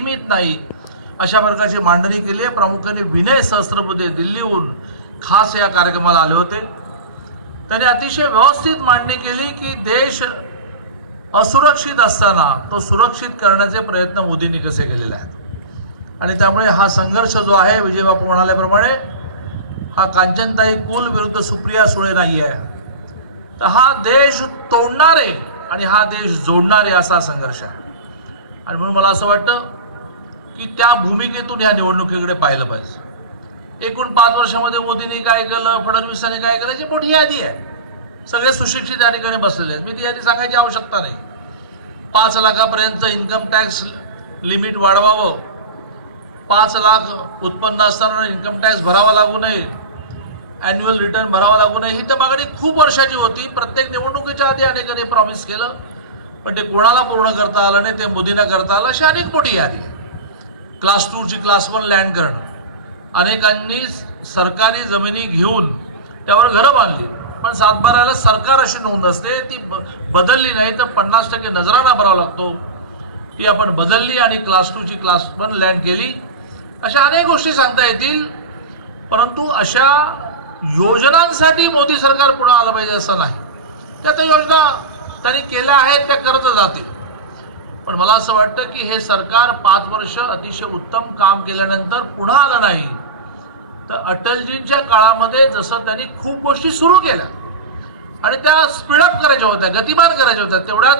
सीमित नाही अशा प्रकारची मांडणी केली आहे। प्रामुख्याने विनय सहस्त्रबुद्धे दिल्लीहून खास या कार्यक्रमाला आले होते। त्यांनी अतिशय व्यवस्थित मांडणी केली की देश असुरक्षित असताना तो सुरक्षित करण्याचे प्रयत्न मोदींनी कसे केलेले आहेत आणि त्यामुळे हा संघर्ष जो आहे विजय बापू म्हणाल्याप्रमाणे हा कांचनताई कुल विरुद्ध सुप्रिया सुळे नाही आहे, तर हा देश तोडणारे आणि हा देश जोडणारे असा संघर्ष आहे। आणि म्हणून मला असं वाटतं की त्या भूमिकेतून या निवडणुकीकडे पाहिलं पाहिजे। एकूण 5 वर्षामध्ये मोदींनी काय केलं, फडणवीसांनी काय केलं याची मोठी यादी आहे। सगळे सुशिक्षित या ठिकाणी बसलेले आहेत, मी ती यादी सांगायची आवश्यकता नाही। 5 लाखापर्यंत इन्कम टॅक्स लिमिट वाढवावं, 5 लाख उत्पन्न असताना इन्कम टॅक्स भरावा लागू नये, ॲन्युअल रिटर्न भरावा लागू नये, ही तर मागणी खूप वर्षाची होती। प्रत्येक निवडणुकीच्या आधी अनेकांनी प्रॉमिस केलं, पण ते कोणाला पूर्ण करता आलं नाही, ते मोदींना करता आलं। अशी अनेक मोठी यादी। क्लास 2 ची क्लास 1 लँड करणं, अनेकांनी सरकारी जमिनी घेऊन त्यावर घरं बांधली, पण सातबाराला सरकार अशी नोंद असते ती बदलली नाही तर 50% नजराना भरावा लागतो, ती आपण बदलली आणि क्लास 2 ची क्लास 1 लँड केली। अशा अनेक गोष्टी सांगता येतील, परंतु अशा योजनांसाठी मोदी सरकार पुढे आलं पाहिजे असं नाही। त्या तर योजना त्यांनी केल्या आहेत, त्या करत जातील, पण मला असं वाटतं की हे सरकार 5 वर्ष अतिशय उत्तम काम केल्यानंतर पुन्हा आलं नाही, तर अटलजींच्या काळामध्ये जसं त्यांनी खूप गोष्टी सुरू केल्या आणि त्या स्पीडअप करायच्या होत्या, गतिमान करायच्या होत्या, तेवढ्यात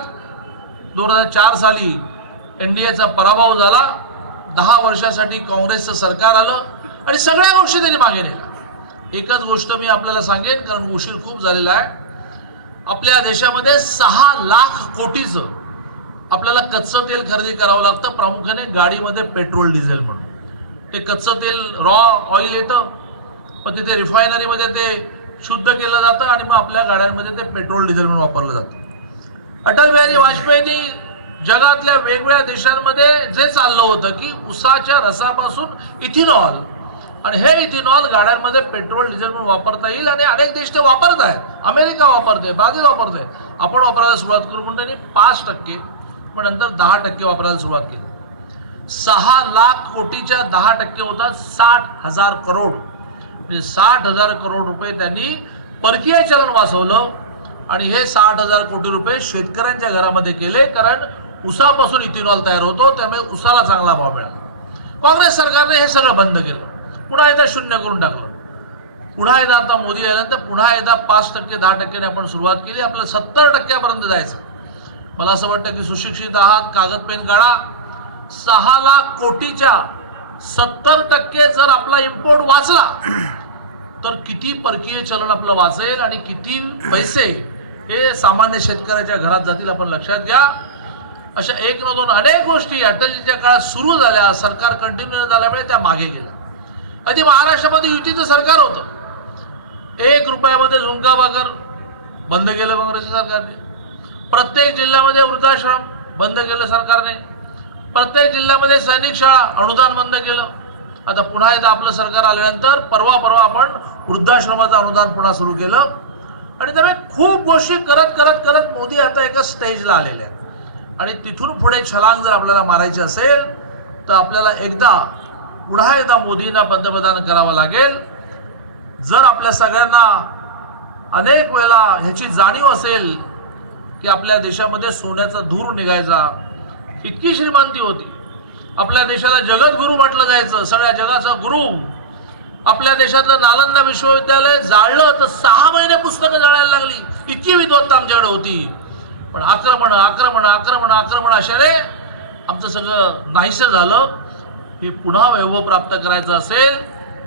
2004 साली एनडीएचा पराभव झाला, 10 वर्षासाठी काँग्रेसचं सरकार आलं आणि सगळ्या गोष्टी त्यांनी मागे नेल्या। एकच गोष्ट मी आपल्याला सांगेन, कारण उशीर खूप झालेला आहे। आपल्या देशामध्ये 6 लाख कोटीचं आपल्याला कच्चं तेल खरेदी करावं लागतं, प्रामुख्याने गाडीमध्ये पेट्रोल डिझेल म्हणून। ते कच्चं तेल रॉ ऑइल येतं, पण तिथे रिफायनरीमध्ये ते शुद्ध केलं जातं आणि मग आपल्या गाड्यांमध्ये ते पेट्रोल डिझेल म्हणून वापरलं जातं। अटल बिहारी वाजपेयींनी जगातल्या वेगवेगळ्या देशांमध्ये जे चाललं होतं की उसाच्या रसापासून इथेनॉल, आणि हे इथेनॉल गाड्यांमध्ये पेट्रोल डिझेल म्हणून वापरता येईल आणि अनेक देश ते वापरत आहेत। अमेरिका वापरते, ब्राझील वापरते, आपण वापरायला सुरुवात करू म्हणून त्यांनी 5%, पण नंतर 10% वापरायला सुरुवात केली। 6 लाख कोटीच्या 10% होतात 60,000 करोड, म्हणजे 60,000 करोड रुपये त्यांनी परकीय चलन वाचवलं आणि हे 60,000 कोटी रुपये शेतकऱ्यांच्या घरामध्ये केले, कारण उसापासून इथेनॉल तयार होतो, त्यामुळे उसाला चांगला भाव मिळाला। काँग्रेस सरकारने हे सगळं बंद केलं, पुन्हा एकदा शून्य करून टाकलं। पुन्हा एकदा आता मोदी आल्यानंतर पुन्हा एकदा 5% 10%ने आपण सुरुवात केली, आपलं 70% जायचं। मला असं वाटतं की सुशिक्षित आहात, कागद पेन काढा, 6 लाख कोटीच्या 70% जर आपला इम्पोर्ट वाचला तर किती परकीय चलन आपलं वाचेल आणि किती पैसे हे सामान्य शेतकऱ्याच्या घरात जातील, आपण लक्षात घ्या। अशा एक न दोन अनेक गोष्टी अटलजींच्या काळात सुरू झाल्या, सरकार कंटिन्यू झाल्यामुळे त्या मागे गेल्या। आधी महाराष्ट्रामध्ये युतीचं सरकार होतं, 1 रुपयामध्ये झुणका भाकर बंद केलं काँग्रेस सरकारने, प्रत्येक जिल्ह्यामध्ये वृद्धाश्रम बंद केलं सरकारने, प्रत्येक जिल्ह्यामध्ये सैनिक शाळा अनुदान बंद केलं। आता पुन्हा एकदा आपलं सरकार आल्यानंतर परवा आपण वृद्धाश्रमाचं अनुदान पुन्हा सुरू केलं आणि त्यामुळे खूप गोष्टी करत करत करत मोदी आता एका स्टेजला आलेले आहेत आणि तिथून पुढे छलांग जर आपल्याला मारायची असेल तर आपल्याला पुन्हा एकदा मोदींना पंतप्रधान करावं लागेल। जर आपल्या सगळ्यांना अनेक वेळा ह्याची जाणीव असेल की आपल्या देशामध्ये सोन्याचा धूर निघायचा, इतकी श्रीमंती होती, आपल्या देशाला जगद्गुरू म्हटलं जायचं, सगळ्या जगाचा गुरु। आपल्या देशातलं नालंदा विश्वविद्यालय जाळलं तर 6 महिने पुस्तकं जाळायला लागली, इतकी विद्वत्ता आमच्याकडे होती, पण आक्रमण आक्रमण आक्रमण आक्रमण अशाने आमचं सगळं नाहीसं झालं। हे पुन्हा वैभव प्राप्त करायचं असेल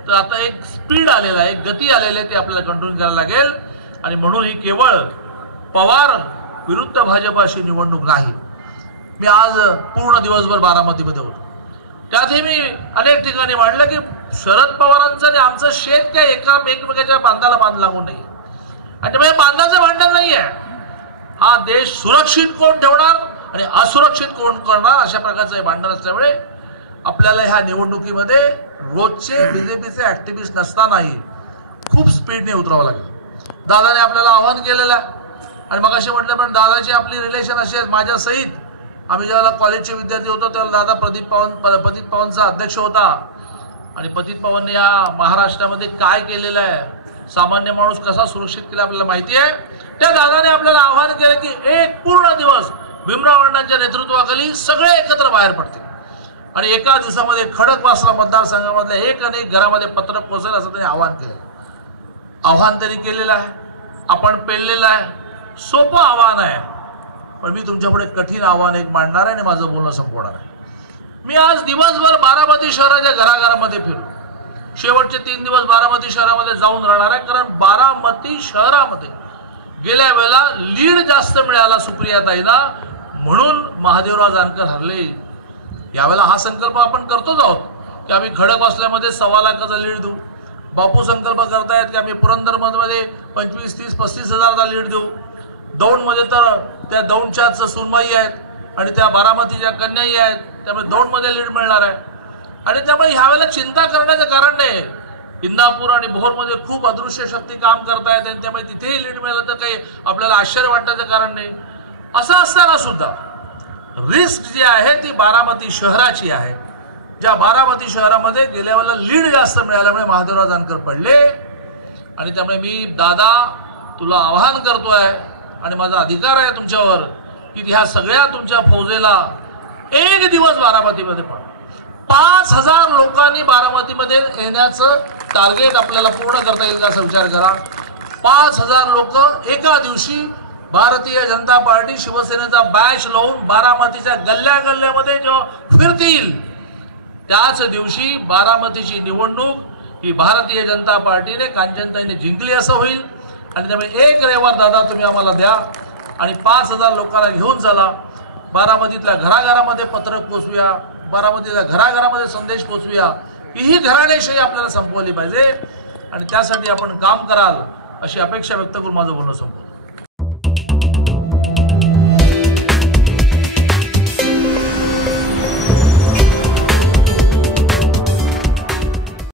तर आता एक स्पीड आलेला आहे, गती आलेली आहे, ते आपल्याला कंट्रोल करायला लागेल। आणि म्हणून ही केवळ पवार विरुद्ध भाजपाशी निवडणूक नाही। मी आज पूर्ण दिवसभर बारामतीमध्ये होतो, त्यातही मी अनेक ठिकाणी मांडलं की शरद पवारांचं आणि आमचं शेत काय एकमेकाच्या बांधाला बांध लागू नाही, आणि त्यामुळे बांधाचं भांडण नाही आहे। हा देश सुरक्षित कोण ठेवणार आणि असुरक्षित कोण करणार अशा प्रकारचं हे भांडण असल्यामुळे आपल्याला ह्या निवडणुकीमध्ये रोजचे बीजेपीचे ऍक्टिव्हिस्ट नसतानाही खूप स्पीडने उतरावं लागेल। दादाने आपल्याला आवाहन केलेलं आहे आणि मग असे म्हटलं, पण दादाची आपली रिलेशन अशी आहे माझ्या सहित आम्ही ज्यावेळेला कॉलेजचे विद्यार्थी होतो त्यावेळेला दादा प्रदीप पवारचा अध्यक्ष होता आणि प्रदीप पवारने या महाराष्ट्रामध्ये काय केलेलं आहे, सामान्य माणूस कसा सुरक्षित केला आपल्याला माहिती आहे। त्या दादाने आपल्याला आवाहन केलं की एक पूर्ण दिवस भीमराव अण्णांच्या नेतृत्वाखाली सगळे एकत्र बाहेर पडतील आणि एका दिवसामध्ये खडकवासला मतदारसंघामधल्या एक अनेक घरामध्ये पत्र पोहोचेल असं त्यांनी आवाहन केलं। आव्हान त्यांनी केलेलं आहे, आपण पेललेलं आहे, सोपं आव्हान आहे, पण मी तुमच्यापुढे कठीण आव्हान एक मांडणार आहे आणि माझं बोलणं संपवणार आहे। मी आज दिवसभर बारामती शहराच्या घराघरामध्ये फिरू, शेवटचे 3 दिवस बारामती शहरामध्ये जाऊन राहणार आहे, कारण बारामती शहरामध्ये गेल्या वेळेला लीड जास्त मिळाला सुप्रियाताईंना, म्हणून महादेवराव जानकर हरले। यावेळेला हा संकल्प आपण करतोच आहोत की आम्ही खडकवासल्यामध्ये 1.25 लाखाचा लीड देऊ। बापू संकल्प करतायत की आम्ही पुरंदरमध्ये 25, 30, 35 हजाराचा लीड देऊ। दौंडमध्ये तर त्या दौंडच्याच सुनबाई आहेत आणि त्या बारामतीच्या कन्याई आहेत, त्यामुळे दौंडमध्ये लीड मिळणार आहे आणि त्यामुळे ह्यावेळेला चिंता करण्याचं कारण नाही। इंदापूर आणि भोरमध्ये खूप अदृश्य शक्ती काम करतायत आणि त्यामुळे तिथेही लीड मिळालं तर काही आपल्याला आश्चर्य वाटण्याचं कारण नाही। असं असताना सुद्धा रिस्क जी आहे ती बारामती शहराची आहे, ज्या बारामती शहरामध्ये गेल्या वेळेला लीड जास्त मिळाल्यामुळे महादेवराव जानकर पडले आणि त्यामुळे मी दादा तुला आवाहन करतोय आणि माझा अधिकार आहे तुमच्यावर की ह्या सगळ्या तुमच्या फौजेला एक दिवस बारामतीमध्ये पड। 5000 लोकांनी बारामतीमध्ये येण्याचं टार्गेट आपल्याला पूर्ण करता येईल का असा विचार करा। 5000 लोक एका दिवशी भारतीय जनता पार्टी शिवसेनेचा बॅच लावून बारामतीच्या गल्ल्या गल्ल्यामध्ये जेव्हा फिरतील त्याच दिवशी बारामतीची निवडणूक ही भारतीय जनता पार्टीने कांचनताईने जिंकली असं होईल आणि त्यामुळे एक रविवार दादा तुम्ही आम्हाला द्या आणि 5000 लोकांना घेऊन चला, बारामतीतल्या घराघरामध्ये पत्रक पोचवूया, बारामतीतल्या घराघरामध्ये संदेश पोचवूया की ही घराणेशाही आपल्याला संपवली पाहिजे आणि त्यासाठी आपण काम कराल अशी अपेक्षा व्यक्त करून माझं बोलणं संपवतो।